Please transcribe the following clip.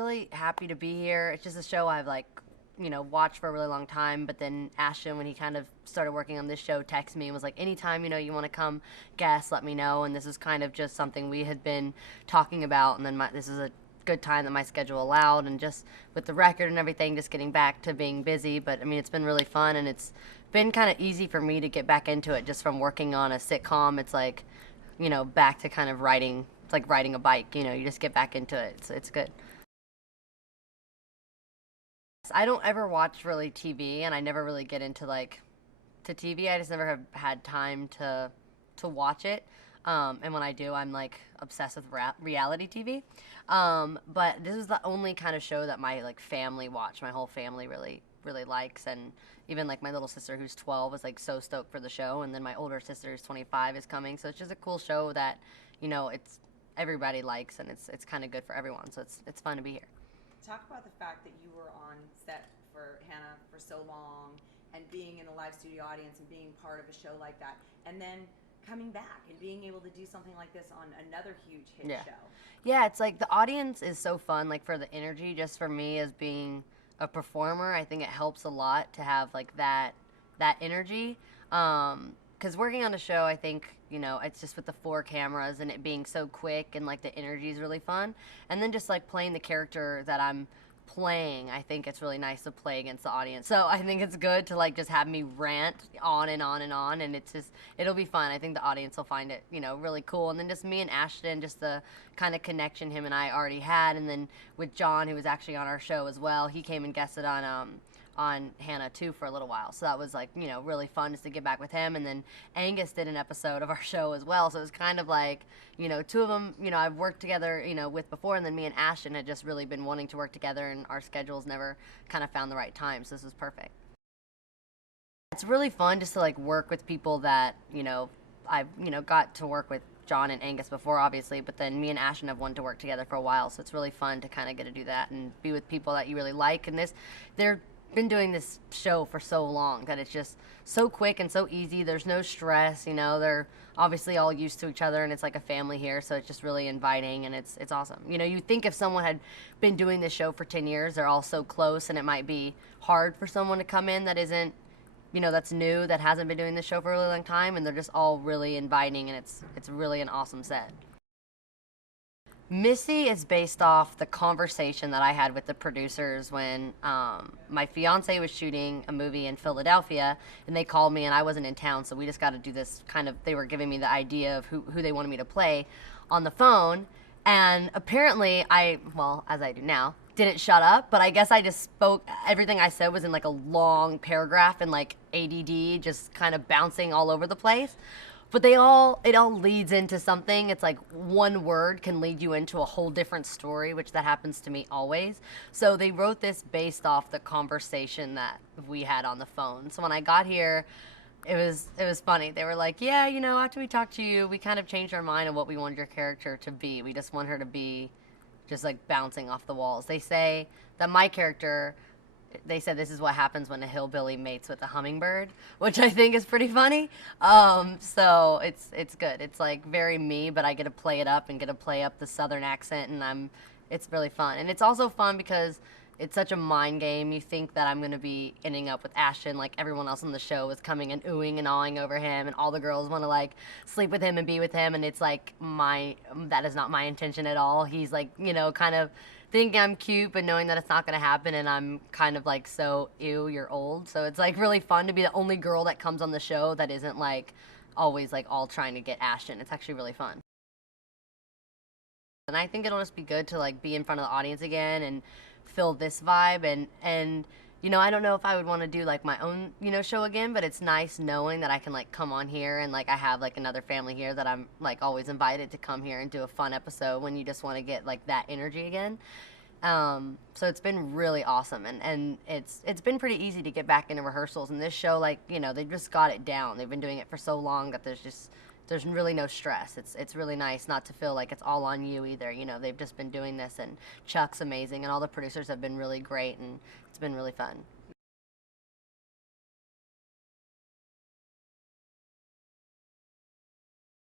Really happy to be here. It's just a show I've like, watched for a really long time. But then Ashton, when he kind of started working on this show, texted me and was like, anytime, you want to come guest, let me know. And this is kind of just something we had been talking about. And then this is a good time that my schedule allowed. And just with the record and everything, just getting back to being busy. But I mean, it's been really fun, and it's been kind of easy for me to get back into it just from working on a sitcom. It's like, back to kind of writing. It's like riding a bike, you just get back into it. It's good. I don't ever watch really TV, and I never really get into like to TV. I just never have had time to watch it. And when I do, I'm like obsessed with reality TV. But this is the only kind of show that my like family watch. My whole family really likes, and even like my little sister who's 12 is like so stoked for the show, and then my older sister who's 25 is coming. So it's just a cool show that it's everybody likes, and it's kind of good for everyone. So it's fun to be here. Talk about the fact that you were on set for Hannah for so long, and being in a live studio audience and being part of a show like that, and then coming back and being able to do something like this on another huge hit show. Yeah, it's like the audience is so fun, like for the energy, just for me as being a performer, I think it helps a lot to have like that energy. Because working on a show, I think, it's just with the 4 cameras and it being so quick, and like the energy is really fun. And then just like playing the character that I'm playing, I think it's really nice to play against the audience. So I think it's good to like just have me rant on and on and on, and it'll be fun. I think the audience will find it, really cool. And then just me and Ashton, just the kind of connection him and I already had. And then with John, who was actually on our show as well, he came and guested on Hannah too for a little while. So that was like, really fun just to get back with him. And then Angus did an episode of our show as well. So it was kind of like, 2 of them, I've worked together, with before, and then me and Ashton had just really been wanting to work together, and our schedules never kind of found the right time. So this was perfect. It's really fun just to like work with people that, I've, got to work with John and Angus before, obviously, but then me and Ashton have wanted to work together for a while. So it's really fun to kind of get to do that and be with people that you really like. And they're been doing this show for so long that it's just so quick and so easy. There's no stress, they're obviously all used to each other, and it's like a family here, so it's just really inviting, and it's awesome. You think if someone had been doing this show for 10 years, they're all so close, and it might be hard for someone to come in that isn't, that's new, that hasn't been doing this show for a really long time, and they're just all really inviting, and it's really an awesome set. Missy is based off the conversation that I had with the producers when my fiance was shooting a movie in Philadelphia, and they called me and I wasn't in town, so we just got to do this kind of, they were giving me the idea of who they wanted me to play on the phone, and apparently well, as I do now, didn't shut up, but I guess I just spoke, everything I said was in like a long paragraph and like ADD, just kind of bouncing all over the place. But it all leads into something. It's like one word can lead you into a whole different story, which that happens to me always. So they wrote this based off the conversation that we had on the phone. So when I got here, it was funny. They were like, yeah, after we talked to you, we kind of changed our mind on what we wanted your character to be. We just want her to be just like bouncing off the walls. They say that my character, they said this is what happens when a hillbilly mates with a hummingbird, which I think is pretty funny. So it's good. It's like very me, but I get to play it up and get to play up the southern accent, and it's really fun. And it's also fun because it's such a mind game. You think that I'm going to be ending up with Ashton, like everyone else on the show is coming and oohing and awing over him, and all the girls want to like sleep with him and be with him, and it's like that is not my intention at all. He's like, kind of think I'm cute, but knowing that it's not going to happen, and I'm kind of like, so, ew, you're old. So it's like really fun to be the only girl that comes on the show that isn't like always like all trying to get Ashton. It's actually really fun. And I think it'll just be good to like be in front of the audience again and feel this vibe, and I don't know if I would want to do like my own, show again, but it's nice knowing that I can like come on here and like I have like another family here that I'm like always invited to come here and do a fun episode when you just want to get like that energy again. So it's been really awesome, and it's been pretty easy to get back into rehearsals. And this show, like, they just got it down. They've been doing it for so long that there's really no stress. It's really nice not to feel like it's all on you either. They've just been doing this, and Chuck's amazing, and all the producers have been really great, and it's been really fun.